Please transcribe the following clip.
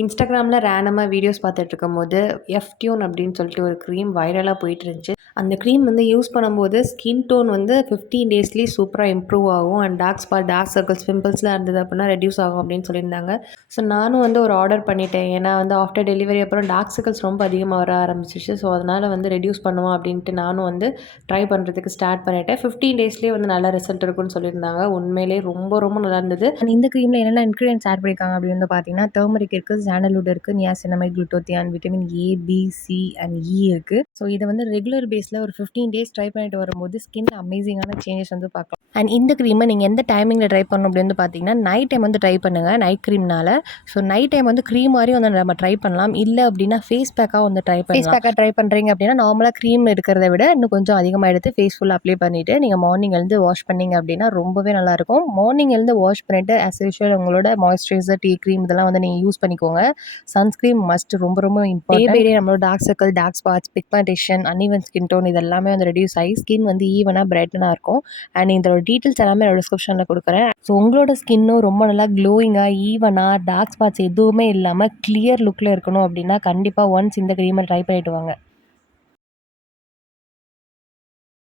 இன்ஸ்டாகிராமில் ரேண்டமாக வீடியோஸ் பார்த்துட்ருக்கும்போது எஃப்டியூன் அப்படின்னு சொல்லிட்டு ஒரு க்ரீம் வைரலாக போயிட்டு இருந்துச்சு. அந்த க்ரீம் வந்து யூஸ் பண்ணும்போது ஸ்கின் டோன் வந்து 15 டேஸ்லேயே சூப்பராக இம்ப்ரூவ் ஆகும். And dark spot, dark circles, பிம்பிள்ஸ்லாம் இருந்தது அப்படின்னா ரெடியூஸ் ஆகும் அப்படின்னு சொல்லியிருந்தாங்க. ஸோ நானும் வந்து ஒரு ஆர்டர் பண்ணிட்டேன். ஏன்னா வந்து ஆஃப்டர் டெலிவரி அப்புறம் டார்க் சர்க்கிள்ஸ் ரொம்ப அதிகமாக வர ஆரம்பிச்சிச்சு. ஸோ அதனால் வந்து ரெடியூஸ் பண்ணுவோம் அப்படின்ட்டு நானும் வந்து ட்ரை பண்ணுறதுக்கு ஸ்டார்ட் பண்ணிட்டேன். 15 டேஸ்லேயே வந்து நல்ல ரிசல்ட் இருக்குன்னு சொல்லியிருந்தாங்க. உண்மையிலேயே ரொம்ப ரொம்ப நல்லா இருந்தது. அண்ட் இந்த க்ரீமில் என்னென்ன இன்க்ரீடியன்ஸ் ஆட் பண்ணியிருக்காங்க அப்படின்னு வந்து பார்த்தீங்கன்னா, டர்மரிக் இருக்குது, சாண்டல்வுட் இருக்குது, niacinamide, glutathione, vitamin A, B, C and E இருக்குது. ஸோ இதை வந்து ரெகுலர் பேஸில் ஒரு 15 டேஸ் ட்ரை பண்ணிட்டு வரும்போது ஸ்கின் அமேசிங்கான சேஞ்சஸ் வந்து பார்க்கலாம். அண்ட் இந்த க்ரீமை நீங்கள் எந்த டைமிங்கில் ட்ரை பண்ணணும் அப்படின்னு வந்து பார்த்தீங்கன்னா, நைட் டைம் வந்து ட்ரை பண்ணுங்கள். நைட் க்ரீம்னால ஸோ நைட் டைம் வந்து க்ரீம் மாதிரி வந்து நம்ம ட்ரை பண்ணலாம். இல்லை அப்படின்னா ஃபேஸ் பேக்காக வந்து ட்ரை பண்ணலாம். ஃபேஸ் பேக்காக ட்ரை பண்ணுறீங்க அப்படின்னா நார்மலாக க்ரீம் எடுக்கிறத விட இன்னும் கொஞ்சம் அதிகமாக எடுத்து ஃபேஸ் ஃபுல்லாக அப்ளை பண்ணிவிட்டு நீங்கள் மார்னிங் எழுந்து வாஷ் பண்ணிங்க அப்படின்னா ரொம்பவே நல்லாயிருக்கும். மார்னிங் எழுந்து வாஷ் பண்ணிவிட்டு ஆஸ் யூஷுவல் உங்களோட மாய்ஸ்சரைசர், டீ க்ரீம் இதெல்லாம் வந்து நீங்கள் யூஸ் பண்ணிக்கோங்க. சன்ஸ்க்ரீம் மஸ்ட், ரொம்ப ரொம்ப இம்பார்ட்டன்ட். டே பை டே நம்மளோட dark circle, dark spots, pigmentation, uneven skin tone இது எல்லாமே வந்து ரெடியூஸ் ஆகி ஸ்கின் வந்து ஈவனாக பிரைட்டனாக இருக்கும். அண்ட் இதோட டீட்டெயில்ஸ் எல்லாமே என்னோட டிஸ்கிரிப்ஷனில் கொடுக்குறேன். ஸோ உங்களோட ஸ்கின்னும் ரொம்ப நல்லா க்ளோயிங்காக, ஈவனாக, டார்க் ஸ்பாட்ஸ் எதுவுமே இல்லாமல் கிளியர் லுக்கில் இருக்கணும் அப்படின்னா கண்டிப்பாக ஒன்ஸ் இந்த க்ரீமை ட்ரை பண்ணிட்டு வாங்க.